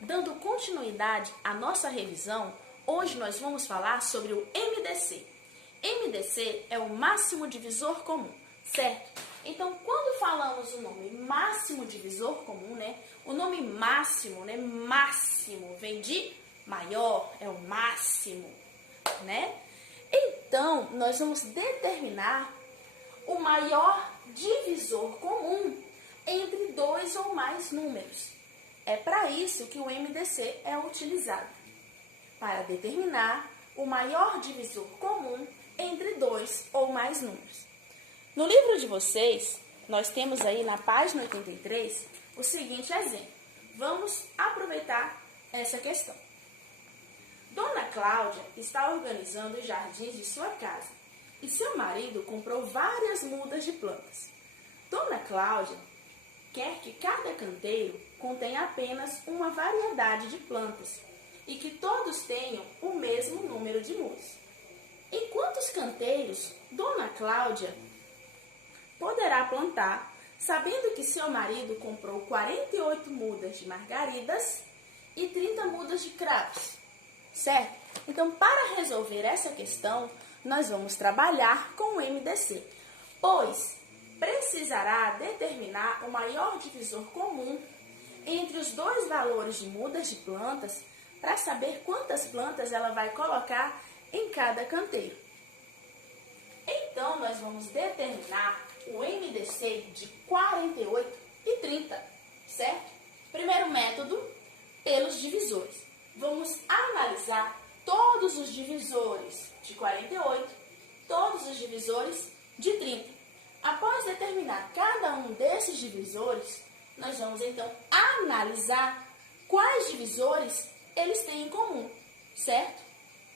Dando continuidade à nossa revisão, hoje nós vamos falar sobre o MDC. MDC é o máximo divisor comum, certo? Então, quando falamos o nome máximo divisor comum, o nome máximo, máximo vem de maior, é o máximo, Então, nós vamos determinar o maior divisor comum entre dois ou mais números. É para isso que o MDC é utilizado, para determinar o maior divisor comum entre dois ou mais números. No livro de vocês, nós temos aí na página 83 o seguinte exemplo. Vamos aproveitar essa questão. Dona Cláudia está organizando os jardins de sua casa e seu marido comprou várias mudas de plantas. Dona Cláudia quer que cada canteiro contenha apenas uma variedade de plantas e que todos tenham o mesmo número de mudas. Em quantos canteiros Dona Cláudia poderá plantar, sabendo que seu marido comprou 48 mudas de margaridas e 30 mudas de cravos, certo? Então, para resolver essa questão, nós vamos trabalhar com o MDC, pois precisará determinar o maior divisor comum entre os dois valores de mudas de plantas para saber quantas plantas ela vai colocar em cada canteiro. Então, nós vamos determinar o MDC de 48 e 30, certo? Primeiro método, pelos divisores. Vamos analisar todos os divisores de 48, todos os divisores de 30. Após determinar cada um desses divisores, nós vamos então analisar quais divisores eles têm em comum, certo?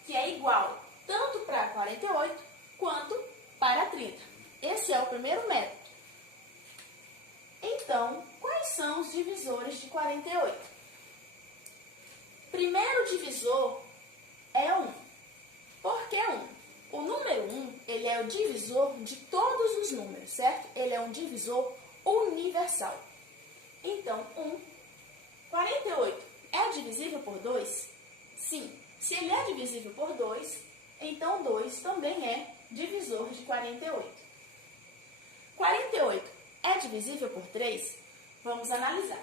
Que é igual tanto para 48 quanto para 30. Esse é o primeiro método. Então, quais são os divisores de 48? Primeiro divisor é 1. Por que 1? O número 1, ele é o divisor de todos os números, certo? Ele é um divisor universal. Então, 48 é divisível por 2? Sim. Se ele é divisível por 2, então 2 também é divisor de 48. 48 é divisível por 3? Vamos analisar.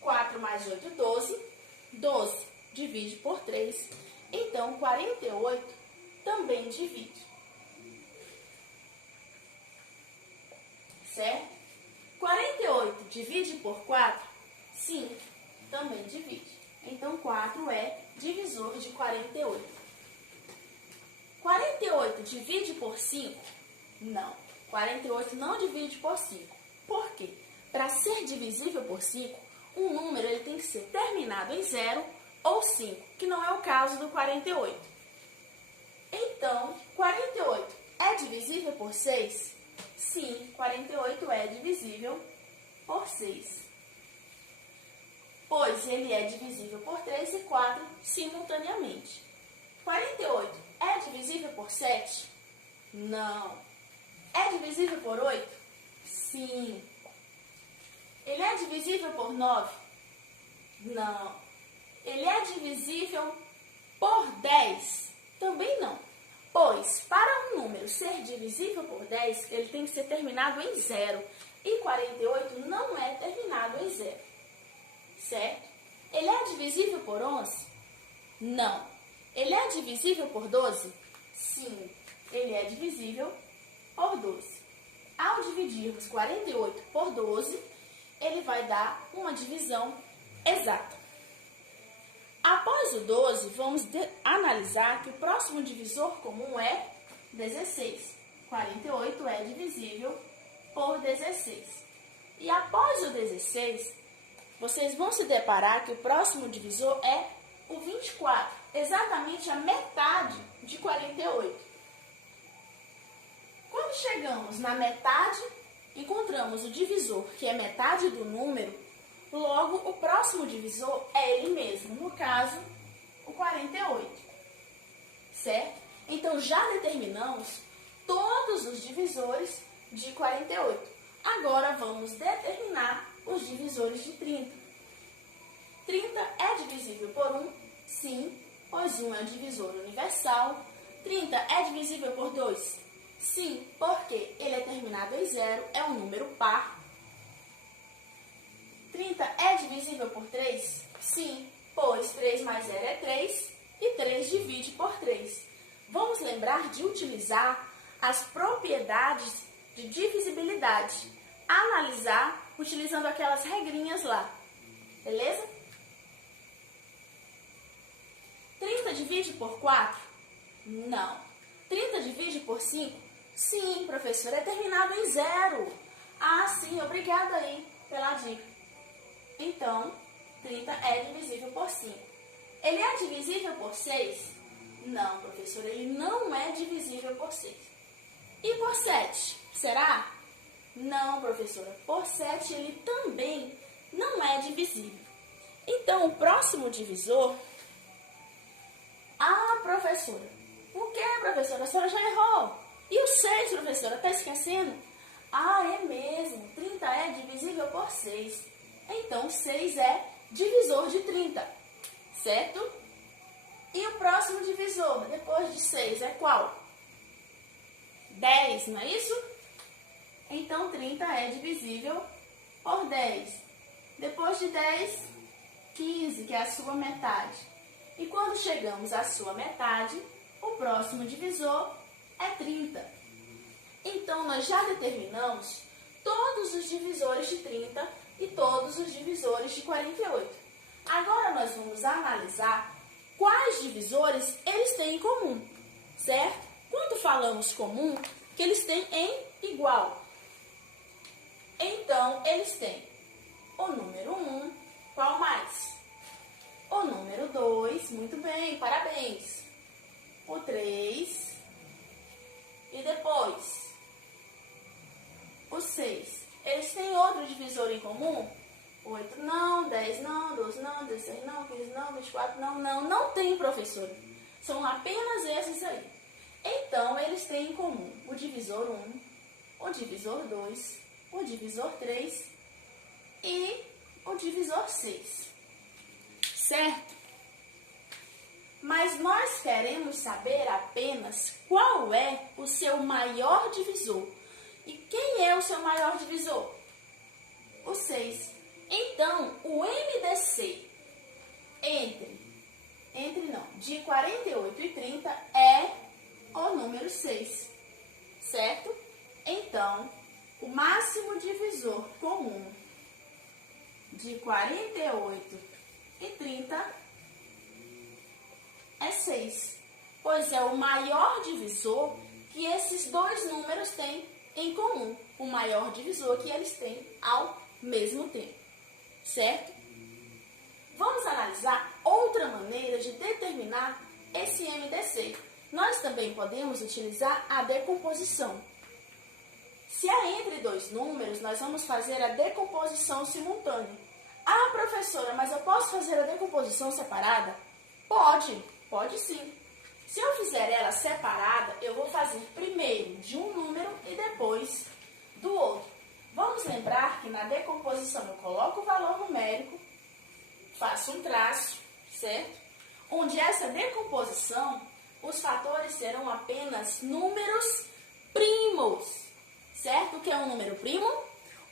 4 mais 8, 12. 12 divide por 3. Então, 48 também divide. Certo? 48 divide por 4? Sim, também divide. Então, 4 é divisor de 48. 48 divide por 5? Não. 48 não divide por 5. Por quê? Para ser divisível por 5, um número ele tem que ser terminado em 0 ou 5, que não é o caso do 48. Então, 48 é divisível por 6? Sim, 48 é divisível por 6. Pois ele é divisível por 3 e 4 simultaneamente. 48 é divisível por 7? Não. É divisível por 8? Sim. Ele é divisível por 9? Não. Ele é divisível por 10? Também não. Pois, para um número ser divisível por 10, ele tem que ser terminado em 0. E 48 não é terminado em 0. Certo? Ele é divisível por 11? Não. Ele é divisível por 12? Sim. Ele é divisível por 12. Ao dividirmos 48 por 12, ele vai dar uma divisão exata. Após o 12, vamos analisar que o próximo divisor comum é 16. 48 é divisível por 16. E após o 16, vocês vão se deparar que o próximo divisor é o 24. Exatamente a metade de 48. Quando chegamos na metade, encontramos o divisor, que é metade do número. Logo, o próximo divisor é ele mesmo, no caso, o 48, certo? Então, já determinamos todos os divisores de 48. Agora, vamos determinar os divisores de 30. 30 é divisível por 1? Sim, pois 1 é o divisor universal. 30 é divisível por 2? Sim, porque ele é terminado em 0, é um número par. 30 é divisível por 3? Sim, pois 3 mais 0 é 3 e 3 divide por 3. Vamos lembrar de utilizar as propriedades de divisibilidade. Analisar utilizando aquelas regrinhas lá. Beleza? 30 divide por 4? Não. 30 divide por 5? Sim, professor, é terminado em 0. Ah, sim, obrigada aí pela dica. Então, 30 é divisível por 5. Ele é divisível por 6? Não, professor, ele não é divisível por 6. E por 7? Será? Não, professora, por 7 ele também não é divisível. Então, o próximo divisor... Ah, professora, por que, professora? A senhora já errou. E o 6, professora, está esquecendo? Ah, é mesmo, 30 é divisível por 6. Então, 6 é divisor de 30, certo? E o próximo divisor, depois de 6, é qual? 10, não é isso? Então, 30 é divisível por 10. Depois de 10, 15, que é a sua metade. E quando chegamos à sua metade, o próximo divisor é 30. Então, nós já determinamos todos os divisores de 30 e todos os divisores de 48. Agora, nós vamos analisar quais divisores eles têm em comum, certo? Quando falamos comum, que eles têm em igual. Então, eles têm o número 1, qual mais? O número 2, muito bem, parabéns. O 3 e depois o 6. Eles têm outro divisor em comum? 8 não, 10 não, 12 não, 16 não, 15 não, 24 não tem, professora. São apenas esses aí. Então, eles têm em comum o divisor 1, o divisor 2, o divisor 3 e o divisor 6. Certo? Mas nós queremos saber apenas qual é o seu maior divisor. E quem é o seu maior divisor? O 6. Então, o MDC de 48 e 30 é o número 6, certo? Então, o máximo divisor comum de 48 e 30 é 6, pois é o maior divisor que esses dois números têm em comum, o maior divisor que eles têm ao mesmo tempo, certo? Vamos analisar outra maneira de determinar esse MDC. Nós também podemos utilizar a decomposição. Se é entre dois números, nós vamos fazer a decomposição simultânea. Ah, professora, mas eu posso fazer a decomposição separada? Pode sim. Se eu fizer ela separada, eu vou fazer primeiro de um número e depois do outro. Vamos lembrar que na decomposição eu coloco o valor numérico, faço um traço, certo? Onde essa decomposição, os fatores serão apenas números primos, certo? O que é um número primo?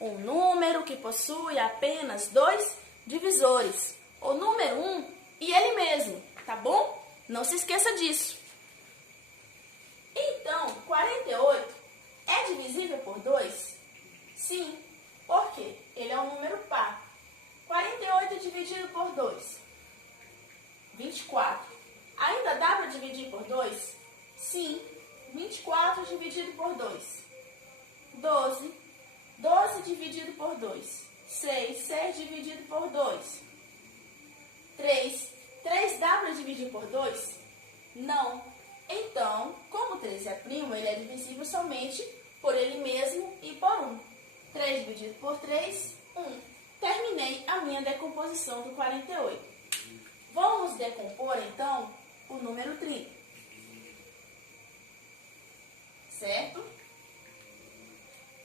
Um número que possui apenas dois divisores, o número 1 e ele mesmo, tá bom? Não se esqueça disso. Então, 48 é divisível por 2? Sim, porque ele é um número par. 48 dividido por 2? 24. Ainda dá para dividir por 2? Sim, 24 dividido por 2. 12. 12 dividido por 2. 6. 6 dividido por 2. 3. 3 dá para dividir por 2? Não. Então, como 3 é primo, ele é divisível somente por ele mesmo e por 1. 3 dividido por 3, 1. Terminei a minha decomposição do 48. Vamos decompor, então, o número 30. Certo?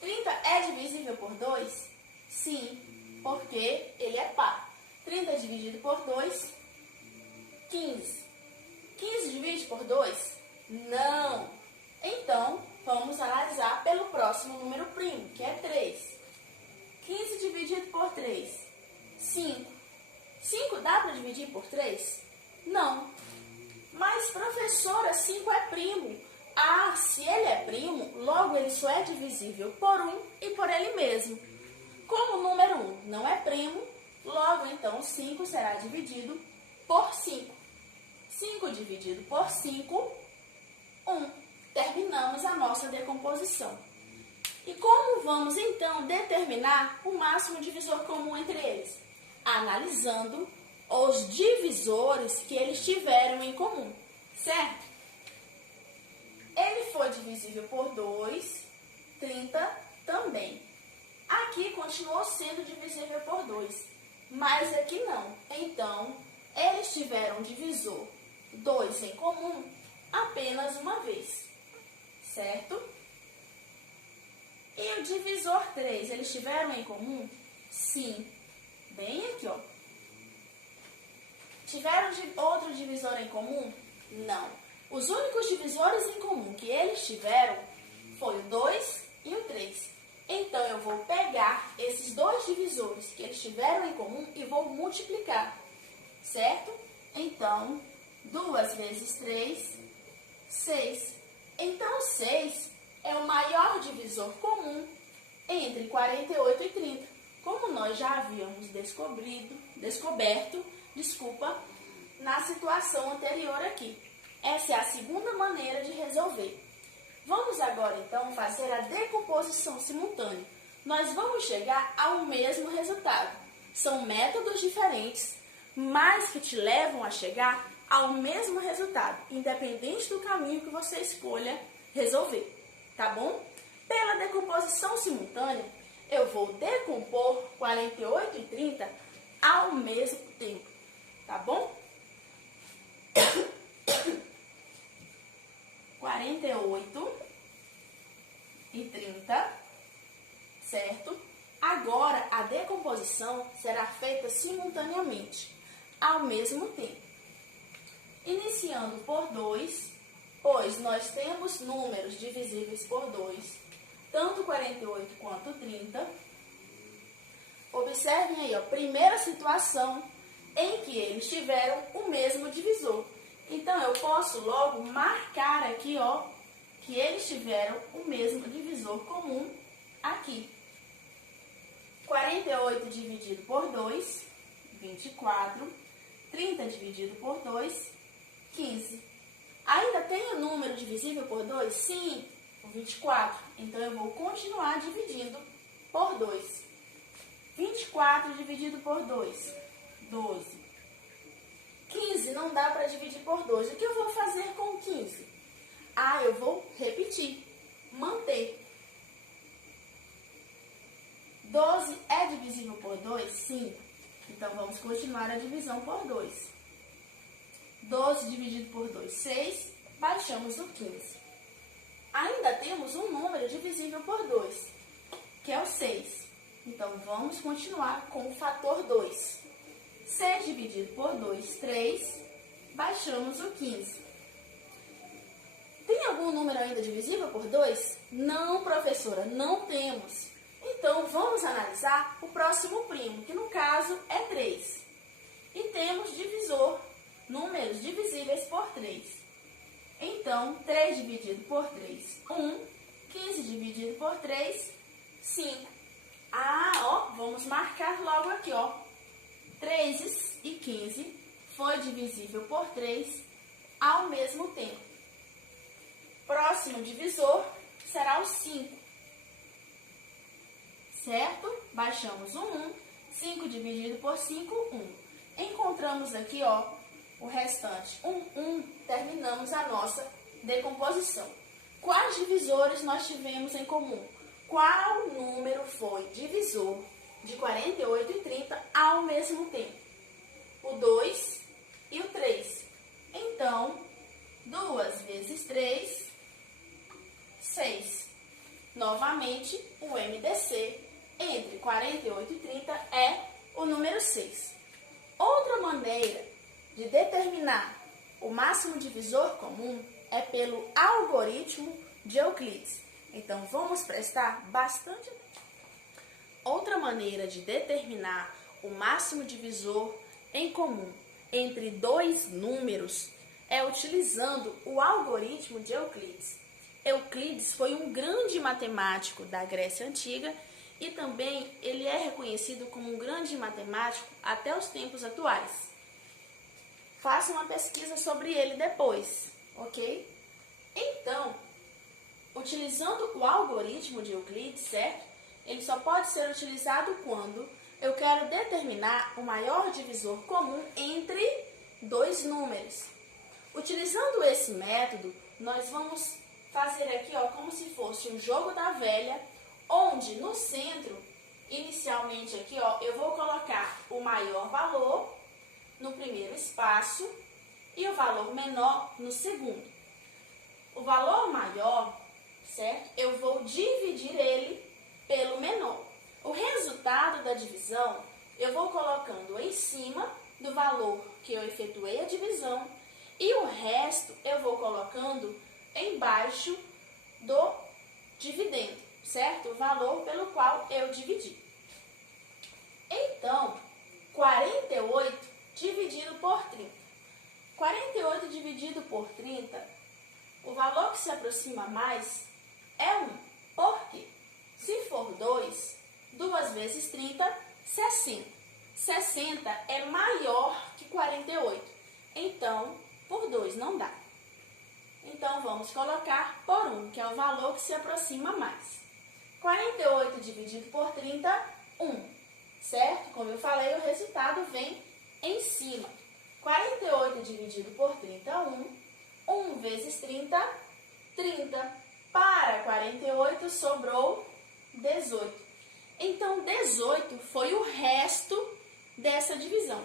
30 é divisível por 2? Sim, porque ele é par. 30 dividido por 2 15. 15 divide por 2? Não. Então, vamos analisar pelo próximo número primo, que é 3. 15 dividido por 3? 5. 5 dá para dividir por 3? Não. Mas, professora, 5 é primo. Ah, se ele é primo, logo ele só é divisível por 1 e por ele mesmo. Como o número 1 não é primo, logo então 5 será dividido por 5. 5 dividido por 5, 1. Terminamos a nossa decomposição. E como vamos então determinar o máximo divisor comum entre eles? Analisando os divisores que eles tiveram em comum, certo? Ele foi divisível por 2, 30 também. Aqui continuou sendo divisível por 2, mas aqui não. Então, eles tiveram divisor 2 em comum apenas uma vez, certo? E o divisor 3, eles tiveram em comum? Sim, bem aqui, ó. Tiveram outro divisor em comum? Não. Os únicos divisores em comum que eles tiveram foi o 2 e o 3. Então, eu vou pegar esses dois divisores que eles tiveram em comum e vou multiplicar, certo? Então, 2 vezes 3, 6. Então, 6 é o maior divisor comum entre 48 e 30, como nós já havíamos descoberto, na situação anterior aqui. Essa é a segunda maneira de resolver. Vamos agora, então, fazer a decomposição simultânea. Nós vamos chegar ao mesmo resultado. São métodos diferentes, mas que te levam a chegar ao mesmo resultado, independente do caminho que você escolha resolver, tá bom? Pela decomposição simultânea, eu vou decompor 48 e 30 ao mesmo tempo, tá bom? 48 e 30, certo? Agora, a decomposição será feita simultaneamente, ao mesmo tempo. Iniciando por 2, pois nós temos números divisíveis por 2, tanto 48 quanto 30. Observem aí, ó, primeira situação em que eles tiveram o mesmo divisor. Então, eu posso logo marcar aqui, ó, que eles tiveram o mesmo divisor comum aqui. 48 dividido por 2, 24. 30 dividido por 2, 15. Ainda tem o número divisível por 2? Sim, o 24. Então, eu vou continuar dividindo por 2. 24 dividido por 2, 12. 15 não dá para dividir por 2. O que eu vou fazer com 15? Ah, eu vou repetir, manter. 12 é divisível por 2? Sim. Então, vamos continuar a divisão por 2. 12 dividido por 2, 6. Baixamos o 15. Ainda temos um número divisível por 2, que é o 6. Então, vamos continuar com o fator 2. 6 dividido por 2, 3. Baixamos o 15. Tem algum número ainda divisível por 2? Não, professora, não temos. Então, vamos analisar o próximo primo, que no caso é 3. E temos divisor, números divisíveis por 3. Então, 3 dividido por 3, 1. 15 dividido por 3, 5. Ah, ó, vamos marcar logo aqui, ó. 3 e 15 foi divisível por 3 ao mesmo tempo. Próximo divisor será o 5. Certo? Baixamos o 1. 5 dividido por 5, 1. Encontramos aqui, ó, o restante. 1. Terminamos a nossa decomposição. Quais divisores nós tivemos em comum? Qual número foi divisor de 48 e 30 ao mesmo tempo? O 2 e o 3. Então, 2 vezes 3, 6. Novamente, o MDC entre 48 e 30 é o número 6. Outra maneira de determinar o máximo divisor comum é pelo algoritmo de Euclides. Então, vamos prestar bastante atenção. Outra maneira de determinar o máximo divisor em comum entre dois números é utilizando o algoritmo de Euclides. Euclides foi um grande matemático da Grécia Antiga e também ele é reconhecido como um grande matemático até os tempos atuais. Faça uma pesquisa sobre ele depois, ok? Então, utilizando o algoritmo de Euclides, certo? Ele só pode ser utilizado quando eu quero determinar o maior divisor comum entre dois números. Utilizando esse método, nós vamos fazer aqui, ó, como se fosse um jogo da velha, onde no centro, inicialmente aqui, ó, eu vou colocar o maior valor no primeiro espaço e o valor menor no segundo. O valor maior, certo? Eu vou dividir ele pelo menor. O resultado da divisão eu vou colocando em cima do valor que eu efetuei a divisão e o resto eu vou colocando embaixo do dividendo, certo? O valor pelo qual eu dividi. Então, 48 dividido por 30. 48 dividido por 30, o valor que se aproxima mais é 1. Por quê? Se for 2, 2 vezes 30, 60. 60 é maior que 48. Então, por 2 não dá. Então, vamos colocar por 1, que é o valor que se aproxima mais. 48 dividido por 30, 1. Certo? Como eu falei, o resultado vem em cima. 48 dividido por 30, 1. 1 vezes 30, 30. Para 48 sobrou 18. Então, 18 foi o resto dessa divisão.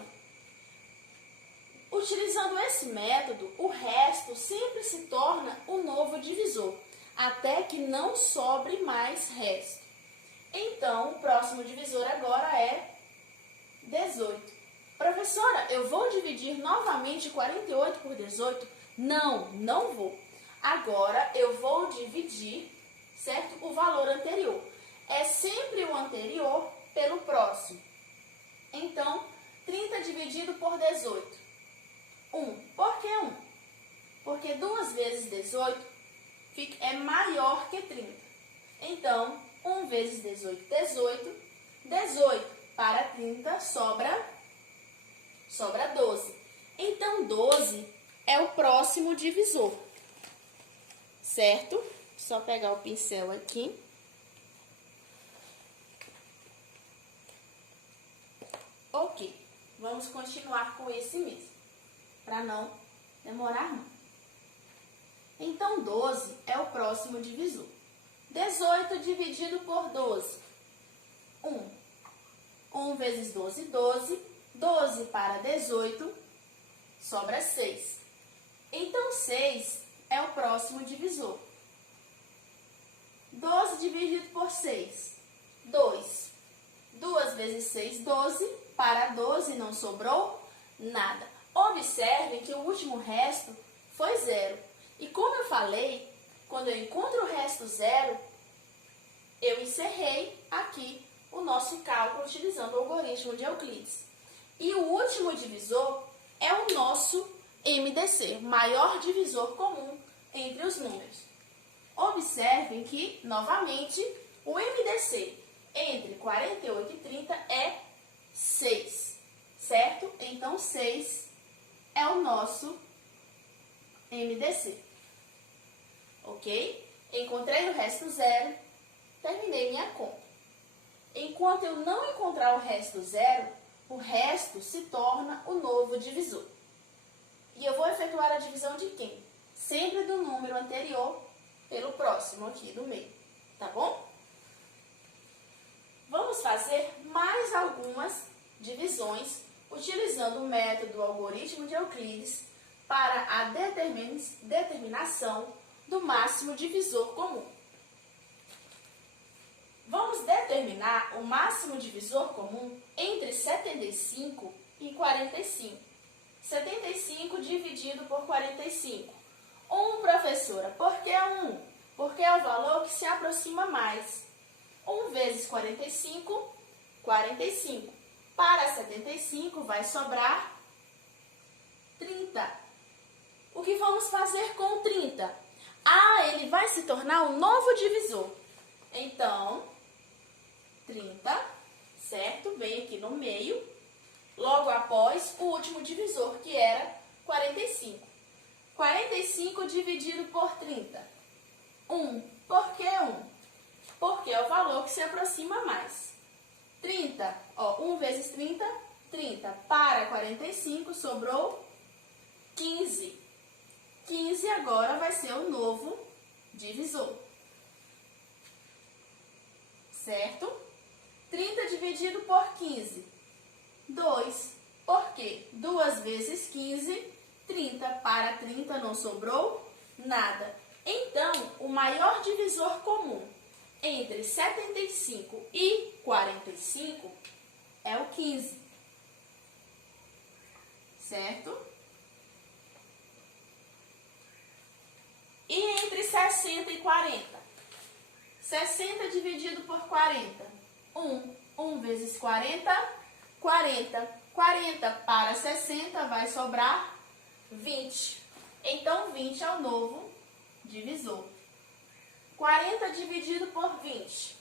Utilizando esse método, o resto sempre se torna o novo divisor, até que não sobre mais resto. Então, o próximo divisor agora é 18. Professora, eu vou dividir novamente 48 por 18? Não, não vou. Agora, eu vou dividir, certo? O valor anterior. É sempre o anterior pelo próximo. Então, 30 dividido por 18. 1. Por que 1? Porque 2 vezes 18 é maior que 30. Então, 1 vezes 18, 18. 18 para 30 sobra 12. Então, 12 é o próximo divisor. Certo? Só pegar o pincel aqui. Ok, vamos continuar com esse mesmo, para não demorar muito. Então, 12 é o próximo divisor. 18 dividido por 12. 1. 1 vezes 12, 12. 12 para 18, sobra 6. Então, 6 é o próximo divisor. 12 dividido por 6, 2. 2 vezes 6, 12. Para 12 não sobrou nada. Observem que o último resto foi 0. E como eu falei, quando eu encontro o resto 0, eu encerrei aqui o nosso cálculo utilizando o algoritmo de Euclides. E o último divisor é o nosso MDC, maior divisor comum entre os números. Observem que, novamente, o MDC entre 48 e 30 é 6, certo? Então, 6 é o nosso MDC. Ok? Encontrei o resto 0, terminei minha conta. Enquanto eu não encontrar o resto 0, o resto se torna o novo divisor. E eu vou efetuar a divisão de quem? Sempre do número anterior pelo próximo aqui do meio. Tá bom? Vamos fazer mais algumas divisões utilizando o método do algoritmo de Euclides para a determinação do máximo divisor comum. Vamos determinar o máximo divisor comum entre 75 e 45. 75 dividido por 45. 1, professora. Por que 1? Porque é o valor que se aproxima mais. 1 vezes 45, 45. Para 75 vai sobrar 30. O que vamos fazer com o 30? Ele vai se tornar um novo divisor. Então, 30, certo? Vem aqui no meio, logo após o último divisor, que era 45. 45 dividido por 30. 1. Por que 1? Porque é o valor que se aproxima mais. 30, 1 vezes 30, 30. Para 45, sobrou 15. 15 agora vai ser o novo divisor. Certo? 30 dividido por 15. 2. Por quê? 2 vezes 15, 30. Para 30 não sobrou nada. Então, o maior divisor comum entre 75 e 45 é o 15. Certo? E entre 60 e 40? 60 dividido por 40. 1 vezes 40, 40. 40 para 60 vai sobrar 20. Então, 20 é o novo divisor. 40 dividido por 20.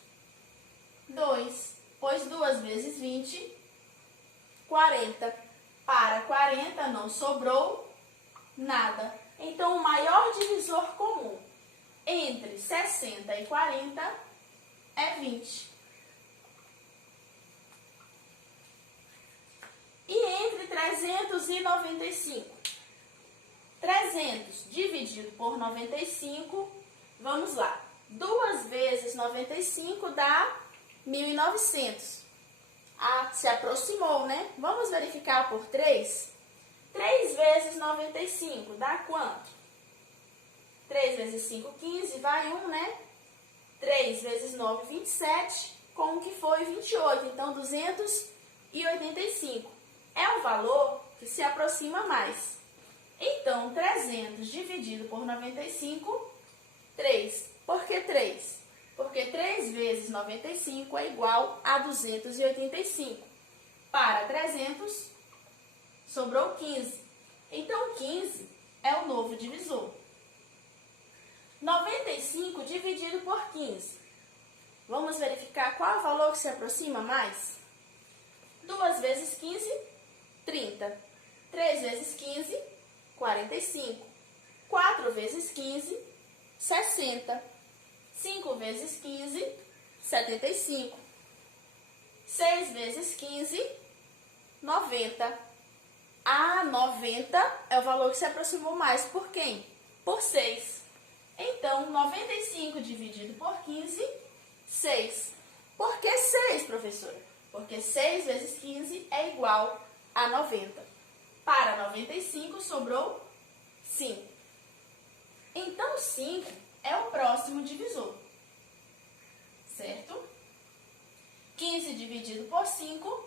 2. Pois 2 vezes 20, 40. Para 40 não sobrou nada. Então, o maior divisor comum entre 60 e 40 é 20. E entre 395? 300 dividido por 95, vamos lá. 2 vezes 95 dá 1.900. Se aproximou, né? Vamos verificar por 3? 3 vezes 95 dá quanto? 3 vezes 5, 15, vai 1, né? 3 vezes 9, 27, com o que foi 28. Então, 285. É o valor que se aproxima mais. Então, 300 dividido por 95, 3. Por que 3? Porque 3 vezes 95 é igual a 285. Para 300, sobrou 15. Então, 15 é o novo divisor. 95 dividido por 15. Vamos verificar qual é o valor que se aproxima mais? 2 vezes 15, 30. 3 vezes 15, 45. 4 vezes 15, 60. 5 vezes 15, 75. 6 vezes 15, 90. 90 é o valor que se aproximou mais. Por quem? Por 6. Então, 95 dividido por 15, 6. Por que 6, professora? Porque 6 vezes 15 é igual a 90. Para 95, sobrou 5. Então, 5 é o próximo divisor. Certo? 15 dividido por 5,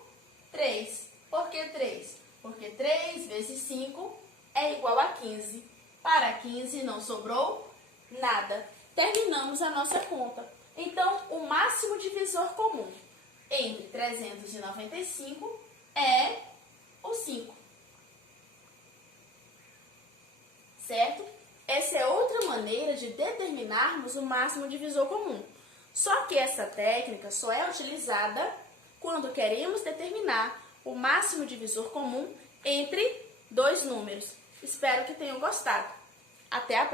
3. Por que 3? Porque 3 vezes 5 é igual a 15. Para 15 não sobrou nada. Terminamos a nossa conta. Então, o máximo divisor comum entre 395 é o 5. Certo? Essa é outra maneira de determinarmos o máximo divisor comum. Só que essa técnica só é utilizada quando queremos determinar o máximo divisor comum entre dois números. Espero que tenham gostado. Até a próxima.